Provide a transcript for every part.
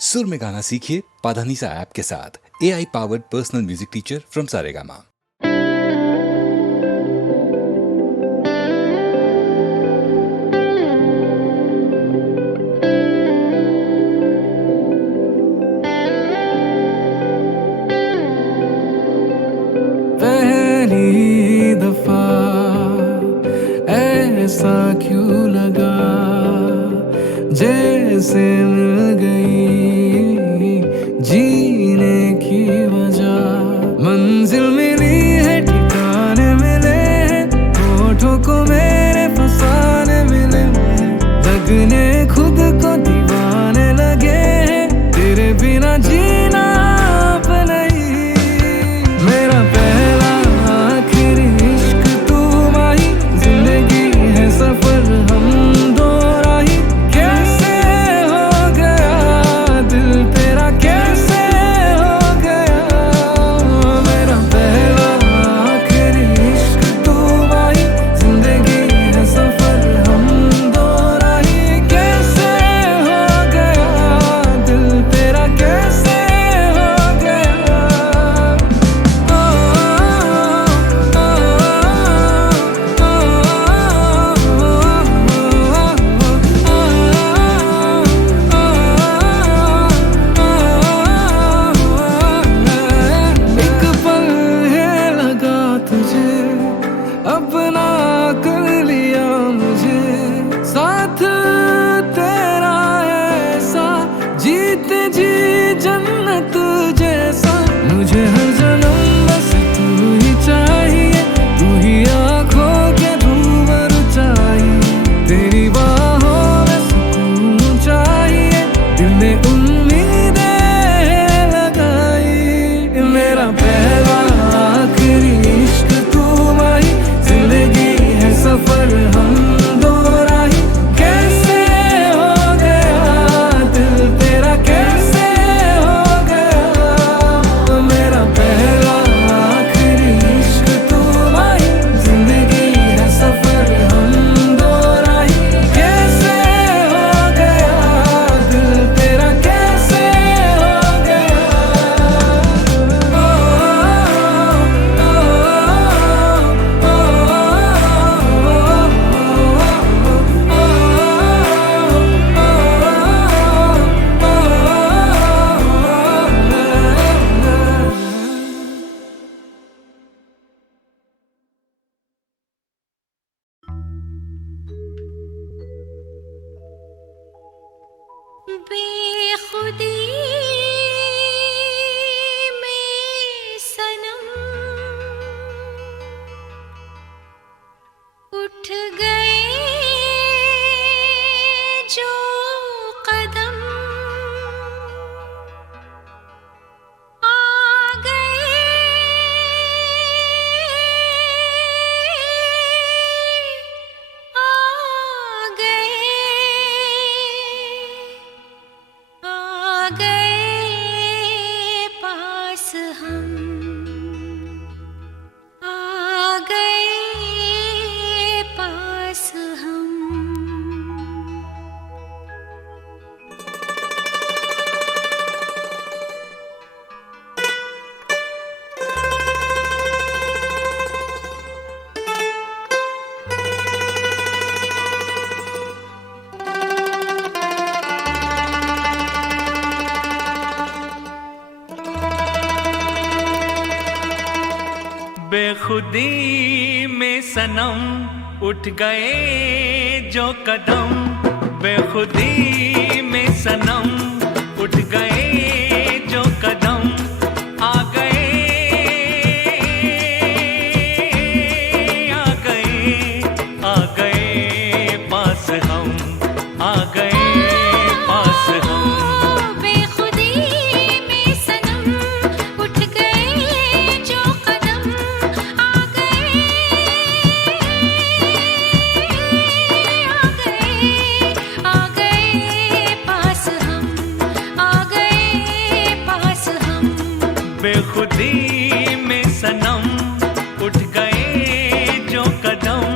सुर में गाना सीखिए पाधानीसा ऐप के साथ। AI powered personal music teacher from Saregama. पहली दफा ऐसा क्यों लगा जैसे मिल गई जीने की वजह। मंजिल मिली है, ठिकाने मिले हैं, होठों को मेरे फसाने मिले हैं, लगने खुद को दीवाने लगे हैं, तेरे बिना जीना अब नहीं। मेरा पहला आखिरी इश्क तू माही, जिंदगी है सफर हम दो राही। कैसे हो गया दिल तेरा, कैसे हो गया। मेरा पहला आखिरी इश्क तू माही, जिंदगी है सफर हम दो राही। कैसे हो गया दिल तेरा, कैसे हो गया। एक पल है लगा तुझे, अपना कर लिया मुझे, साथ तेरा ऐसा जीते जी जन्नत जैसा। मुझे हर जन्म बस तू ही चाहिए, तू ही आँखों के धूवर चाहिए, तेरी बाहों में सुकून चाहिए, दिल ने उम्मीदें लगाई। मेरा पहला आखिरी इश्क तू माही, जिंदगी है सफर हम दो राही। कैसे हो गया दिल तेरा, कैसे हो गया। मेरा पहला आखिरी इश्क तू माही, जिंदगी है सफर हम दो राही। कैसे हो गया दिल तेरा, कैसे हो गया। बेखुदी में सनम उठ गए जो कदम, आ गए आ गए आ गए पास हम, आ गए पास हम। बेखुदी में सनम उठ गए जो कदम, बेखुदी में सनम उठ गए जो कदम, आ गए आ गए आ गए पास हम, आ गए पास हम। बेखुदी में सनम उठ गए जो कदम, आ गए आ गए पास हम, आ गए पास हम। बेखुदी में सनम उठ गए जो कदम।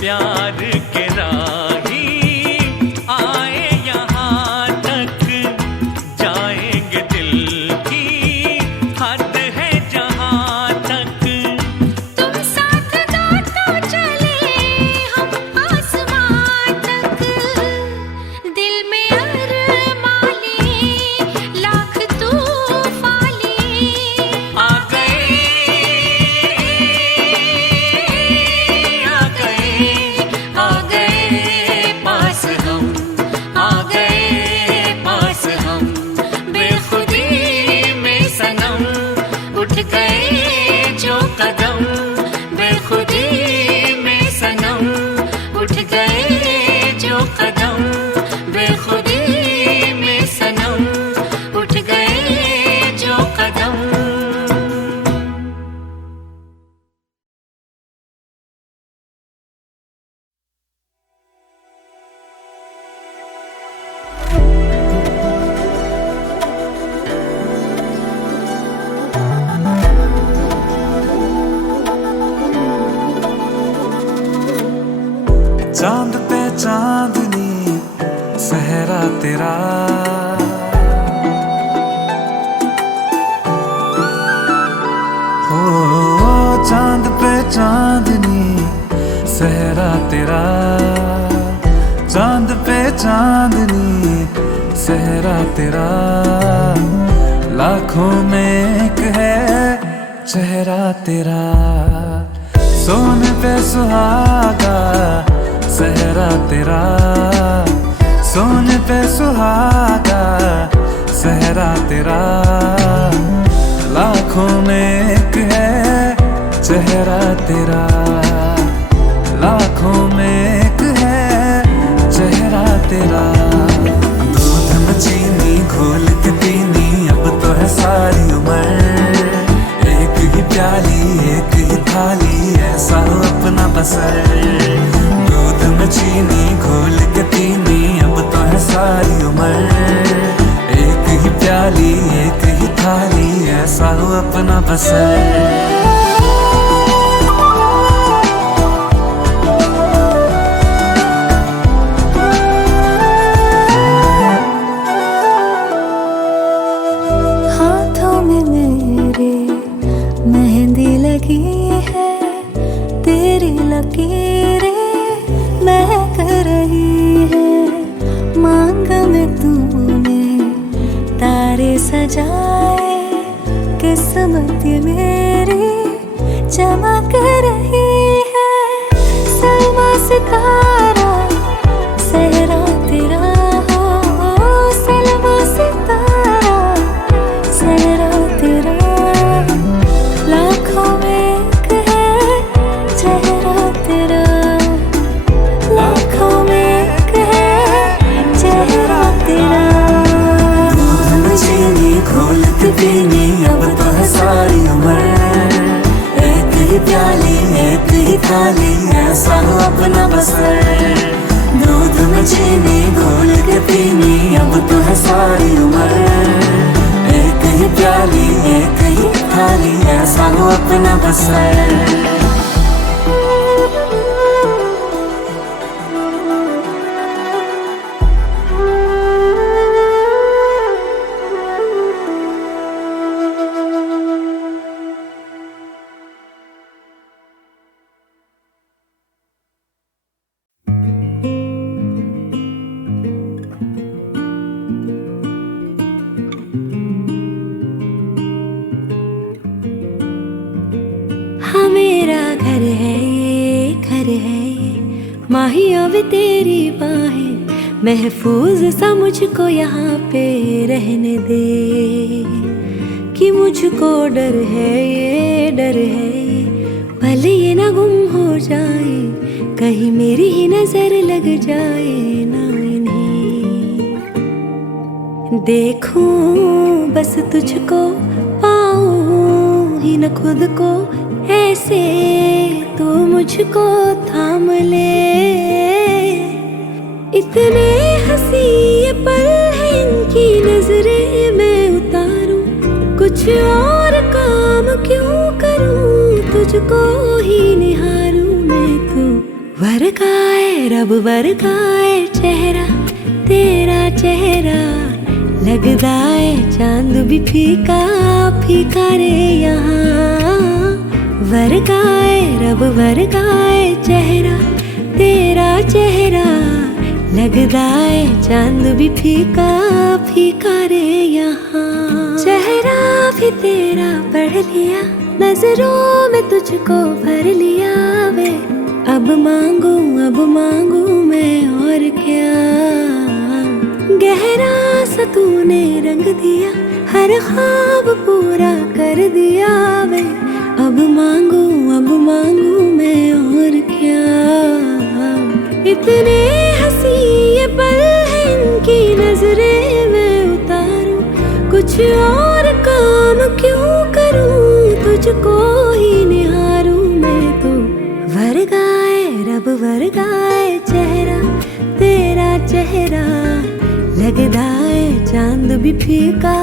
प्यार के राही आए यहाँ तक जाएंगे दिल की हद है जहाँ तक। तुम साथ दो तो चले हम आसमां तक। दिल में अरमां लिए लाख तूफान लिए आ गए पास हम, आ गए पास हम, बेखुदी में सनम उठ गए जो कदम, बेखुदी में सनम उठ गए जो कदम, बेखुदी में सनम उठ गए जो कदम। चांद पे चांदनी सहरा तेरा, हो चांद पे चांदनी सहरा तेरा, चांद पे चांदनी सहरा तेरा, लाखों में एक है चेहरा तेरा, सोने पे सुहागा सहरा तेरा, सोने पे सुहागा सहरा तेरा, लाखों में एक है चेहरा तेरा, लाखों में एक है चेहरा तेरा। दूध में चीनी घोल के पीनी अब तो है सारी उम्र, एक ही प्याली एक ही थाली ऐसा हो अपना बसर, दूध में चीनी घोल के पीनी अब तो है सारी उम्र, एक ही प्याली एक ही थाली ऐसा हो अपना बसर। हाथों में मेरे मेहंदी लगी है, तेरी लकीरें महक रही है, मांग में तूने तारे सजाए, किस्मत ये मेरी चमक रही है, सलमा सितारा सहरा तेरा, हो सलमा सितारा सहरा तेरा, लाखों में एक है चेहरा तेरा, लाखों में एक है चेहरा तेरा। दूध में चीनी घोल के पीनी अब तो है सारी उम्र, एक ही प्याली एक ही थाली ऐसा हो अपना बसर, दूध में चीनी घोल के पीनी अब तो है सारी उम्र, एक ही प्याली एक ही थाली ऐसा हो अपना बसर। हाँ मेरा घर है ये, घर है ये, माहिया वे तेरी बाहें, महफूज सा मुझको यहाँ पे रहने दे, कि मुझको डर है ये, डर है ये, भले ये ना गुम हो जाए, कहीं मेरी ही नजर लग जाए ना इन्हें, देखूं बस तुझको, पाऊं ही न खुद को, ऐसे तू मुझको थाम ले, इतने हंसी ये पल है इनकी नजरें मैं उतारूं, कुछ और काम क्यों करूं, तुझको ही निहारूं मैं, तो वर्गाए रब वर्गाए चेहरा तेरा चेहरा लगदा है चांद भी फीका फीका रे यहाँ वर्गाए रब वर्गाए चेहरा तेरा चेहरा लगदा है चांद भी फीका फीका रे यहाँ चेहरा भी तेरा पढ़ लिया नजरों में तुझको भर लिया वे अब मांगू मैं और क्या गहरा सा तूने रंग दिया हर ख्वाब पूरा कर दिया वे अब मांगू मैं और क्या इतने हंसी ये पल है इनकी नजरें मैं उतारूं कुछ और काम क्यों करूं तुझको ही निहारूं मैं तो वर्गाए रब वर्गाए चेहरा तेरा चेहरा लगदा है चांद भी फीका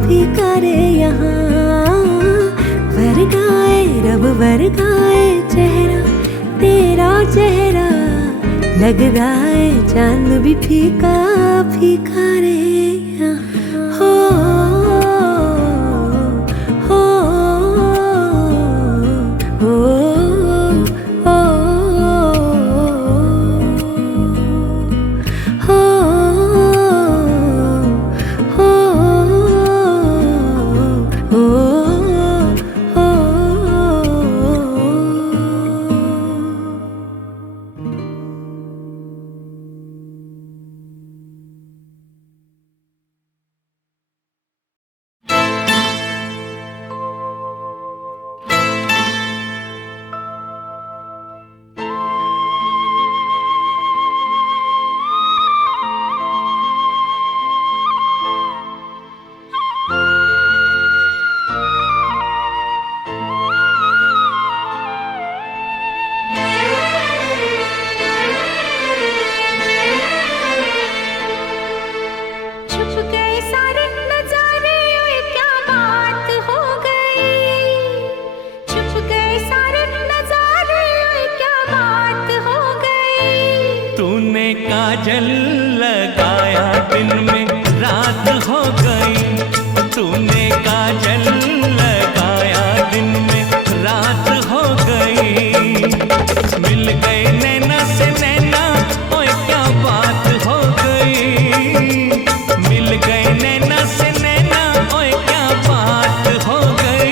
फीका रे यहाँ वर्गाए रब वर्गाए चेहरा तेरा चेहरा लगदा है चांद भी फीका फीका रे यहाँ हो काजल लगाया दिन में रात हो गई तूने काजल लगाया दिन में रात हो गई मिल गए नैना से नैना ओए क्या बात हो गई मिल गए नैना से नैना ओए क्या बात हो गई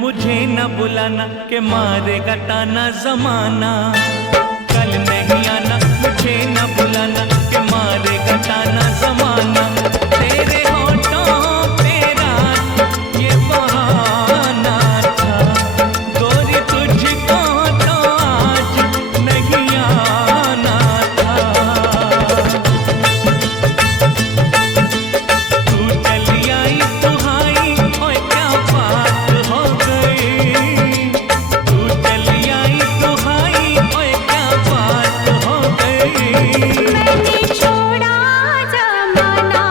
मुझे न बुलाना के मारेगा ताना जमाना कल नहीं आना मुझे न बुलाना के मारेगा ताना जमाना तेरे होठों पे रात ये बहाना था गोरी तुझको तो आज नहीं आना था तू चली आई सुहाई ओए क्या बात हो गई तू चली आई सुहाई ओए क्या बात हो गई मैंने छोड़ा जमाना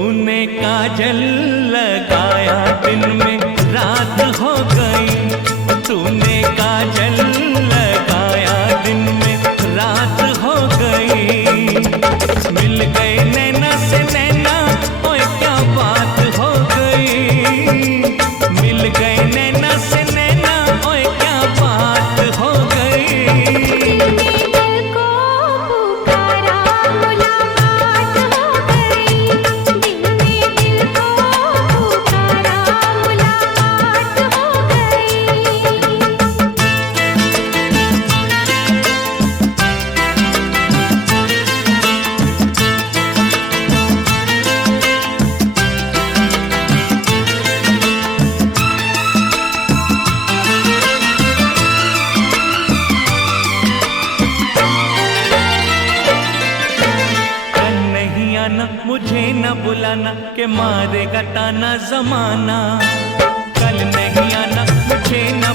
तूने काजल लगाया दिन में रात हो गई, तूने काजल लगाया दिन में रात हो गई। मिल गए नैना से नैना, ओए क्या बात हो गई। मिल गए नैना से नैना, ओए क्या बात हो गई। दिल को पुकारा मुलाकात हो गई, दिल ने दिल को पुकारा मुलाकात हो गई। कल नहीं आना, मुझे न बुलाना, के मारेगा ताना जमाना। कल नहीं आना, मुझे न